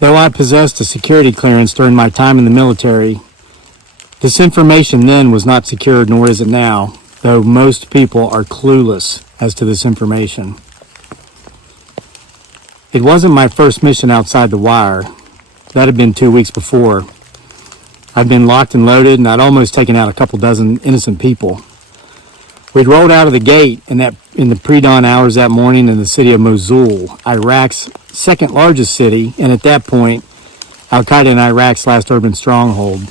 Though I possessed a security clearance during my time in the military, this information then was not secured, nor is it now, though most people are clueless as to this information. It wasn't my first mission outside the wire. That had been 2 weeks before. I'd been locked and loaded, and I'd almost taken out a couple dozen innocent people. We'd rolled out of the gate in the pre-dawn hours that morning in the city of Mosul, Iraq's second largest city, and at that point, Al-Qaeda in Iraq's last urban stronghold.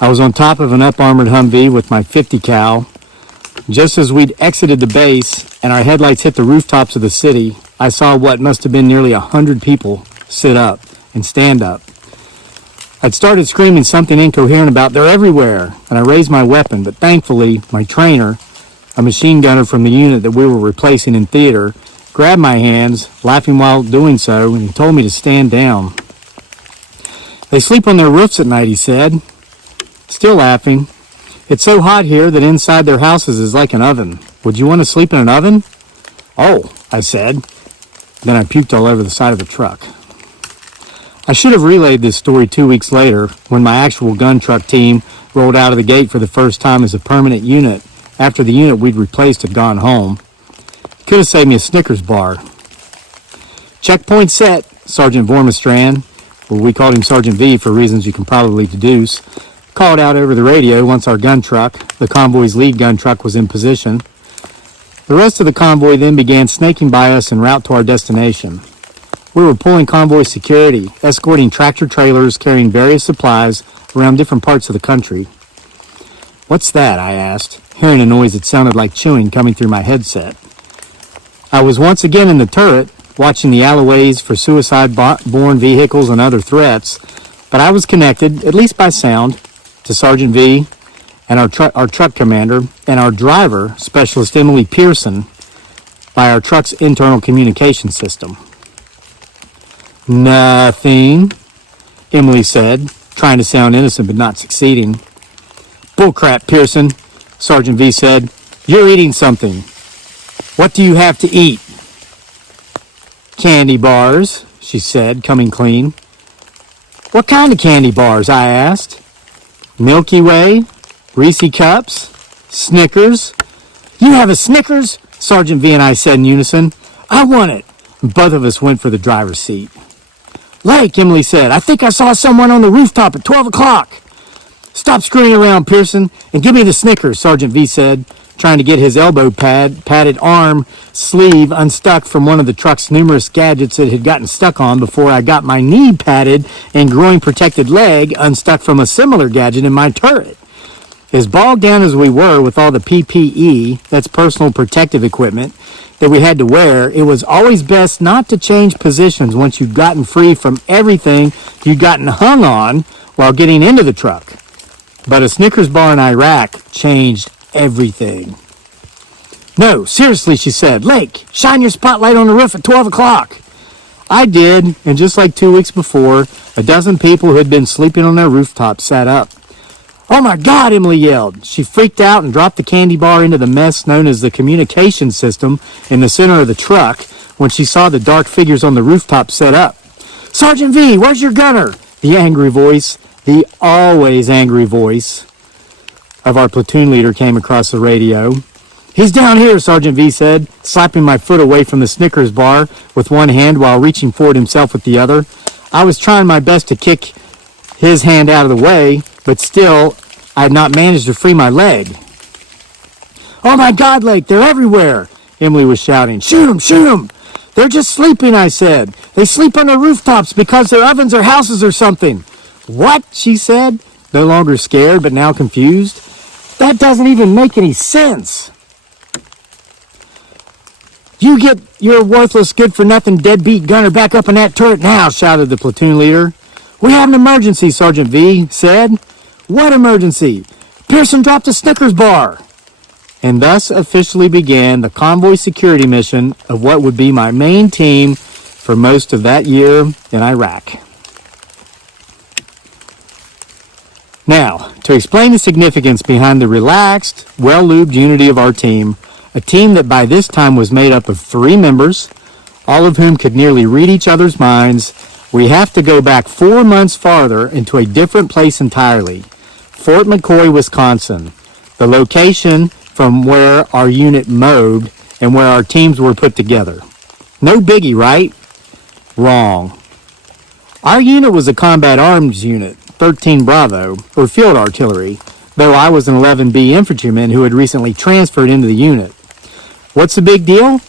I was on top of an up-armored Humvee with my 50 cal. Just as we'd exited the base and our headlights hit the rooftops of the city, I saw what must have been nearly 100 people sit up and stand up. I'd started screaming something incoherent about "they're everywhere," and I raised my weapon, but thankfully, my trainer, a machine gunner from the unit that we were replacing in theater, grabbed my hands, laughing while doing so, and he told me to stand down. "They sleep on their roofs at night," he said, still laughing. "It's so hot here that inside their houses is like an oven. Would you want to sleep in an oven?" "Oh," I said. Then I puked all over the side of the truck. I should have relayed this story 2 weeks later when my actual gun truck team rolled out of the gate for the first time as a permanent unit after the unit we'd replaced had gone home. Could have saved me a Snickers bar. "Checkpoint set," Sergeant Vormastran, or we called him Sergeant V for reasons you can probably deduce, called out over the radio once our gun truck, the convoy's lead gun truck, was in position. The rest of the convoy then began snaking by us en route to our destination. We were pulling convoy security, escorting tractor trailers carrying various supplies around different parts of the country. "What's that?" I asked, hearing a noise that sounded like chewing coming through my headset. I was once again in the turret, watching the alleyways for suicide-borne vehicles and other threats, but I was connected, at least by sound, to Sergeant V and our truck commander and our driver, Specialist Emily Pearson, by our truck's internal communication system. "Nothing," Emily said, trying to sound innocent but not succeeding. "Bullcrap, Pearson," Sergeant V said. "You're eating something. What do you have to eat?" "Candy bars," she said, coming clean. "What kind of candy bars?" I asked. "Milky Way, Reese Cups, Snickers." "You have a Snickers?" Sergeant V and I said in unison. "I want it." And both of us went for the driver's seat. "Lake," Emily said, "I think I saw someone on the rooftop at 12 o'clock. "Stop screwing around, Pearson, and give me the Snickers," Sergeant V said, trying to get his elbow padded arm sleeve unstuck from one of the truck's numerous gadgets it had gotten stuck on before I got my knee padded and groin-protected leg unstuck from a similar gadget in my turret. As bogged down as we were with all the PPE, that's personal protective equipment, that we had to wear, it was always best not to change positions once you'd gotten free from everything you'd gotten hung on while getting into the truck. But a Snickers bar in Iraq changed everything. "No, seriously," she said. "Lake, shine your spotlight on the roof at 12 o'clock. I did, and just like 2 weeks before, a dozen people who had been sleeping on their rooftop sat up. "Oh my God," Emily yelled. She freaked out and dropped the candy bar into the mess known as the communication system in the center of the truck when she saw the dark figures on the rooftop set up. "Sergeant V, where's your gunner?" The angry voice, the always angry voice of our platoon leader came across the radio. "He's down here," Sergeant V said, slapping my foot away from the Snickers bar with one hand while reaching for it himself with the other. I was trying my best to kick his hand out of the way, but still, I had not managed to free my leg. "Oh my God, Lake, they're everywhere," Emily was shouting. "Shoot 'em, shoot 'em." "They're just sleeping," I said. "They sleep on their rooftops because their ovens or houses or something." "What?" she said, no longer scared but now confused. "That doesn't even make any sense." "You get your worthless, good-for-nothing, deadbeat gunner back up in that turret now," shouted the platoon leader. "We have an emergency," Sergeant V said. "What emergency?" "Pearson dropped a Snickers bar." And thus officially began the convoy security mission of what would be my main team for most of that year in Iraq. Now, to explain the significance behind the relaxed, well-lubed unity of our team, a team that by this time was made up of 3 members, all of whom could nearly read each other's minds, We have to go back 4 months farther into a different place entirely. Fort McCoy, Wisconsin, the location from where our unit mowed and where our teams were put together. No biggie, right? Wrong. Our unit was a combat arms unit, 13 Bravo, or field artillery, though I was an 11B infantryman who had recently transferred into the unit. What's the big deal?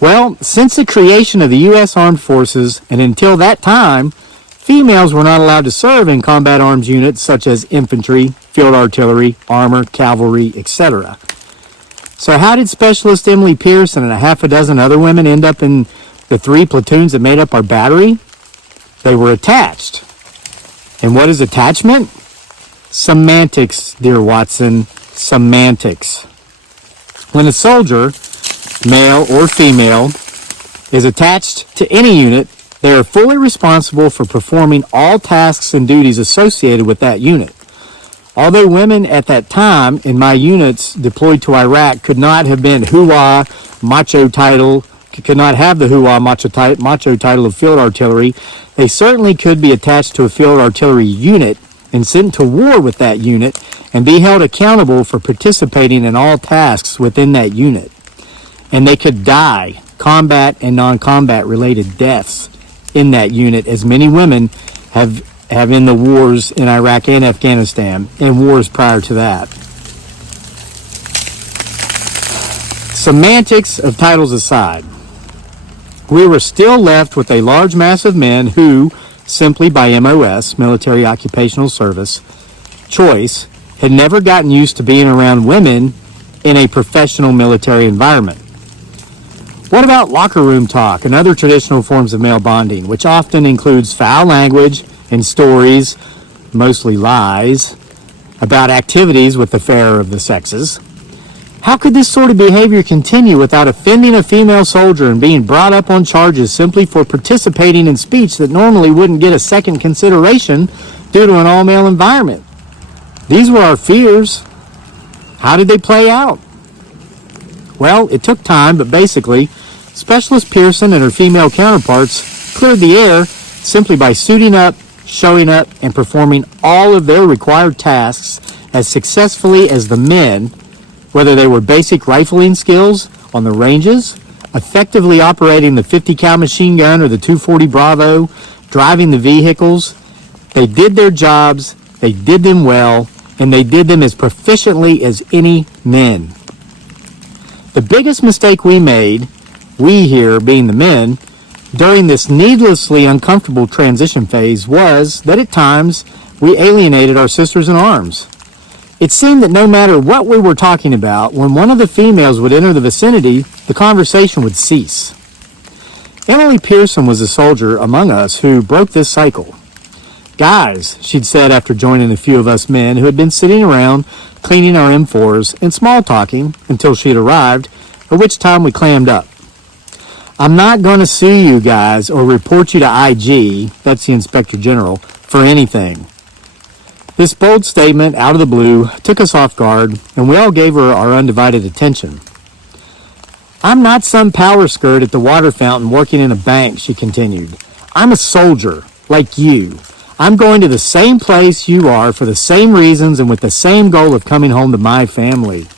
Well, since the creation of the U.S. Armed Forces and until that time, females were not allowed to serve in combat arms units such as infantry, field artillery, armor, cavalry, etc. So how did Specialist Emily Pearson and a half a dozen other women end up in the 3 platoons that made up our battery? They were attached. And what is attachment? Semantics, dear Watson, semantics. When a soldier, male or female, is attached to any unit, they are fully responsible for performing all tasks and duties associated with that unit. Although women at that time in my units deployed to Iraq could not have been hoo-ah macho title, could not have the hoo-ah macho title of field artillery, they certainly could be attached to a field artillery unit and sent to war with that unit and be held accountable for participating in all tasks within that unit. And they could die, combat and non-combat related deaths in that unit, as many women have in the wars in Iraq and Afghanistan and wars prior to that. Semantics of titles aside, we were still left with a large mass of men who, simply by MOS, military occupational service, choice, had never gotten used to being around women in a professional military environment. What about locker room talk and other traditional forms of male bonding, which often includes foul language and stories, mostly lies, about activities with the fairer of the sexes? How could this sort of behavior continue without offending a female soldier and being brought up on charges simply for participating in speech that normally wouldn't get a second consideration due to an all-male environment? These were our fears. How did they play out? Well, it took time, but basically, Specialist Pearson and her female counterparts cleared the air simply by suiting up, showing up, and performing all of their required tasks as successfully as the men, whether they were basic rifling skills on the ranges, effectively operating the 50 cal machine gun or the 240 Bravo, driving the vehicles. They did their jobs, they did them well, and they did them as proficiently as any men. The biggest mistake we made, we here being the men, during this needlessly uncomfortable transition phase was that at times we alienated our sisters in arms. It seemed that no matter what we were talking about, when one of the females would enter the vicinity, the conversation would cease. Emily Pearson was a soldier among us who broke this cycle. Guys, she'd said after joining a few of us men who had been sitting around cleaning our M4s and small talking until she'd arrived, at which time we clammed up. I'm not going to sue you guys or report you to IG, that's the Inspector General, for anything. This bold statement, out of the blue, took us off guard, and we all gave her our undivided attention. I'm not some power skirt at the water fountain working in a bank, she continued. I'm a soldier, like you. I'm going to the same place you are for the same reasons and with the same goal of coming home to my family.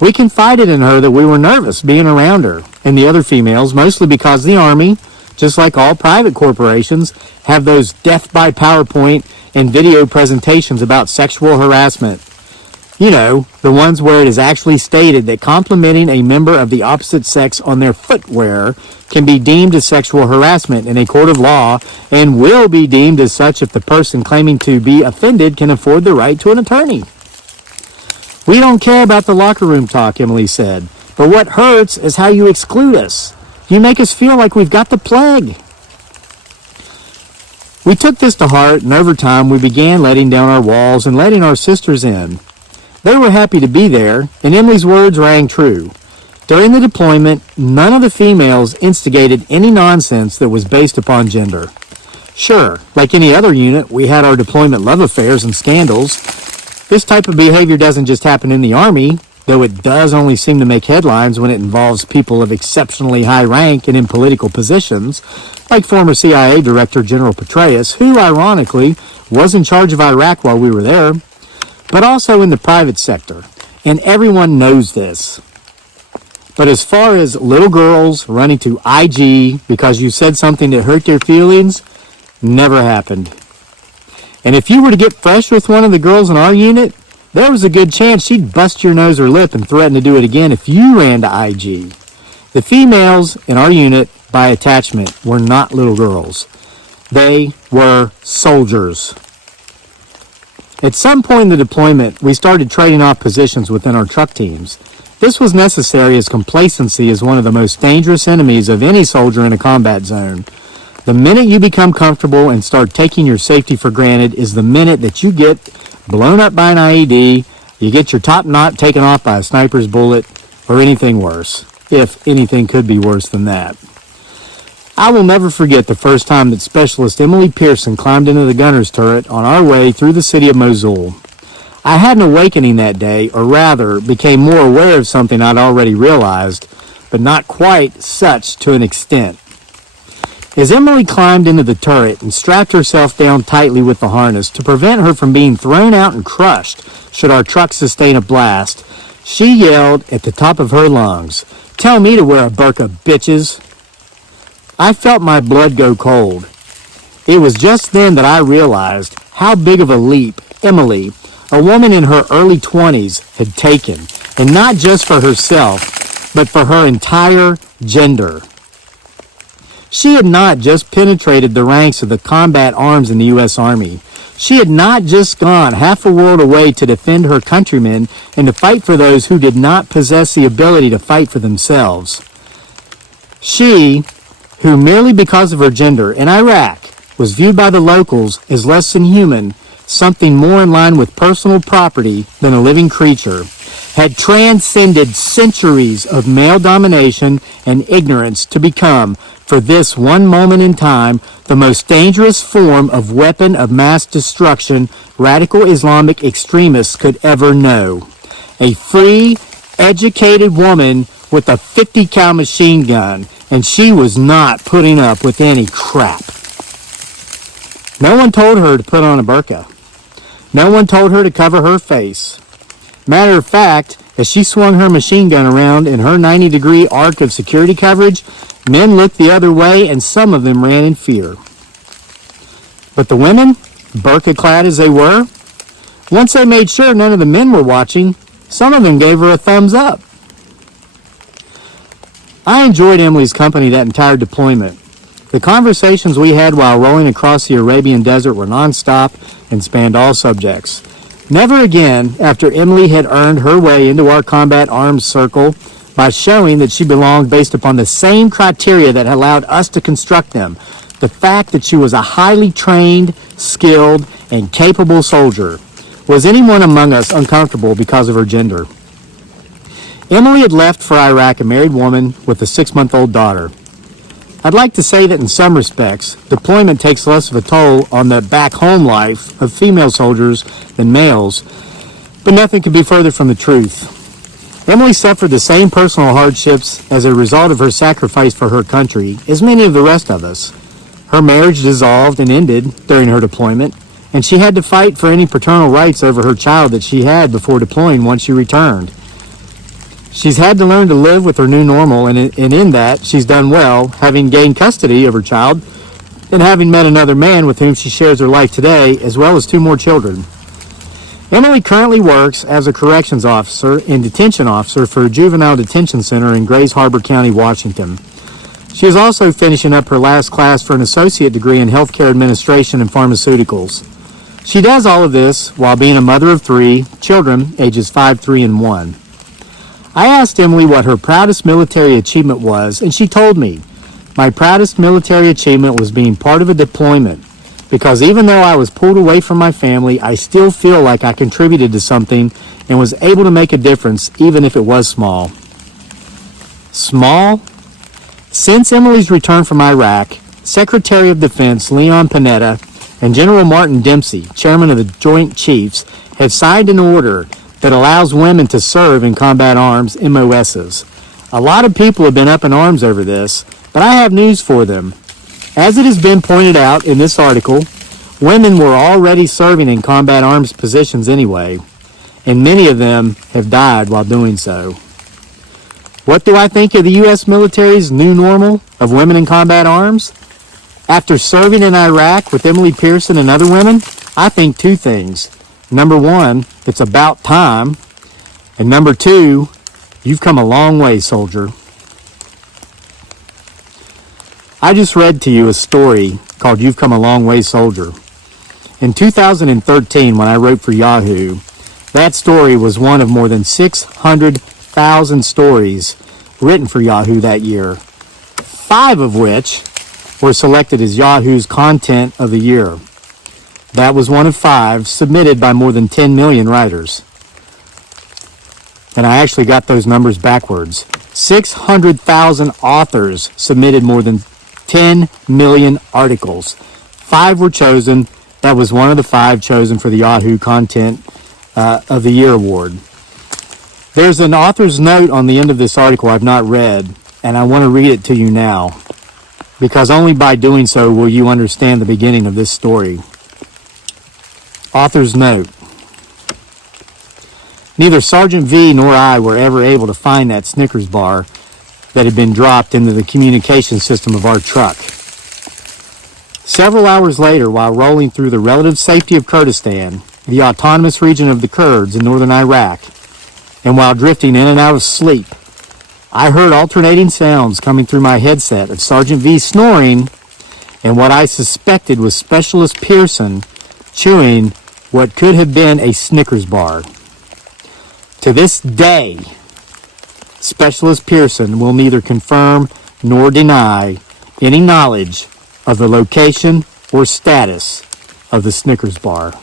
We confided in her that we were nervous being around her and the other females, mostly because the Army, just like all private corporations, have those death by PowerPoint and video presentations about sexual harassment. You know, the ones where it is actually stated that complimenting a member of the opposite sex on their footwear can be deemed as sexual harassment in a court of law and will be deemed as such if the person claiming to be offended can afford the right to an attorney. We don't care about the locker room talk, Emily said, but what hurts is how you exclude us. You make us feel like we've got the plague. We took this to heart, and over time we began letting down our walls and letting our sisters in. They were happy to be there, and Emily's words rang true. During the deployment, none of the females instigated any nonsense that was based upon gender. Sure, like any other unit, we had our deployment love affairs and scandals. This type of behavior doesn't just happen in the Army. though it does only seem to make headlines when it involves people of exceptionally high rank and in political positions, like former CIA Director General Petraeus, who, ironically, was in charge of Iraq while we were there, but also in the private sector. And everyone knows this. But as far as little girls running to IG because you said something that hurt their feelings, never happened. And if you were to get fresh with one of the girls in our unit, there was a good chance she'd bust your nose or lip and threaten to do it again if you ran to IG. The females in our unit, by attachment, were not little girls. They were soldiers. At some point in the deployment, we started trading off positions within our truck teams. This was necessary as complacency is one of the most dangerous enemies of any soldier in a combat zone. The minute you become comfortable and start taking your safety for granted is the minute that you get blown up by an IED, you get your top knot taken off by a sniper's bullet, or anything worse, if anything could be worse than that. I will never forget the first time that Specialist Emily Pearson climbed into the gunner's turret on our way through the city of Mosul. I had an awakening that day, or rather, became more aware of something I'd already realized, but not quite such to an extent. As Emily climbed into the turret and strapped herself down tightly with the harness to prevent her from being thrown out and crushed should our truck sustain a blast, she yelled at the top of her lungs, "Tell me to wear a burqa, bitches." I felt my blood go cold. It was just then that I realized how big of a leap Emily, a woman in her early 20s, had taken, and not just for herself, but for her entire gender. She had not just penetrated the ranks of the combat arms in the U.S. Army. She had not just gone half a world away to defend her countrymen and to fight for those who did not possess the ability to fight for themselves. She, who merely because of her gender in Iraq was viewed by the locals as less than human, something more in line with personal property than a living creature, had transcended centuries of male domination and ignorance to become, for this one moment in time, the most dangerous form of weapon of mass destruction radical Islamic extremists could ever know. A free, educated woman with a 50 cal machine gun, and she was not putting up with any crap. No one told her to put on a burqa. No one told her to cover her face. Matter of fact, as she swung her machine gun around in her 90-degree arc of security coverage, men looked the other way and some of them ran in fear. But the women, burqa-clad as they were, once they made sure none of the men were watching, some of them gave her a thumbs up. I enjoyed Emily's company that entire deployment. The conversations we had while rolling across the Arabian desert were nonstop and spanned all subjects. Never again, after Emily had earned her way into our combat arms circle by showing that she belonged based upon the same criteria that allowed us to construct them, the fact that she was a highly trained, skilled, and capable soldier, was anyone among us uncomfortable because of her gender. Emily had left for Iraq a married woman with a 6-month-old daughter. I'd like to say that in some respects, deployment takes less of a toll on the back-home life of female soldiers than males, but nothing could be further from the truth. Emily suffered the same personal hardships as a result of her sacrifice for her country as many of the rest of us. Her marriage dissolved and ended during her deployment, and she had to fight for any paternal rights over her child that she had before deploying once she returned. She's had to learn to live with her new normal, and in that, she's done well, having gained custody of her child and having met another man with whom she shares her life today, as well as 2 more children. Emily currently works as a corrections officer and detention officer for a juvenile detention center in Grays Harbor County, Washington. She is also finishing up her last class for an associate degree in healthcare administration and pharmaceuticals. She does all of this while being a mother of 3 children, ages 5, 3, and 1. I asked Emily what her proudest military achievement was, and she told me, "My proudest military achievement was being part of a deployment, because even though I was pulled away from my family, I still feel like I contributed to something and was able to make a difference, even if it was small." Small? Since Emily's return from Iraq, Secretary of Defense Leon Panetta and General Martin Dempsey, chairman of the Joint Chiefs, have signed an order that allows women to serve in combat arms MOSs. A lot of people have been up in arms over this, but I have news for them. As it has been pointed out in this article, women were already serving in combat arms positions anyway, and many of them have died while doing so. What do I think of the U.S. military's new normal of women in combat arms? After serving in Iraq with Emily Pearson and other women, I think two things. Number one, it's about time. And number two, you've come a long way, soldier. I just read to you a story called You've Come a Long Way, Soldier. In 2013, when I wrote for Yahoo, that story was one of more than 600,000 stories written for Yahoo that year, 5 of which were selected as Yahoo's Content of the Year. That was one of 5 submitted by more than 10 million writers. And I actually got those numbers backwards. 600,000 authors submitted more than 10 million articles. 5 were chosen. That was one of the 5 chosen for the Yahoo Content of the Year award. There's an author's note on the end of this article I've not read, and I want to read it to you now, because only by doing so will you understand the beginning of this story. Author's note. Neither Sergeant V nor I were ever able to find that Snickers bar that had been dropped into the communication system of our truck. Several hours later, while rolling through the relative safety of Kurdistan, the autonomous region of the Kurds in northern Iraq, and while drifting in and out of sleep, I heard alternating sounds coming through my headset of Sergeant V snoring and what I suspected was Specialist Pearson chewing what could have been a Snickers bar. To this day, Specialist Pearson will neither confirm nor deny any knowledge of the location or status of the Snickers bar.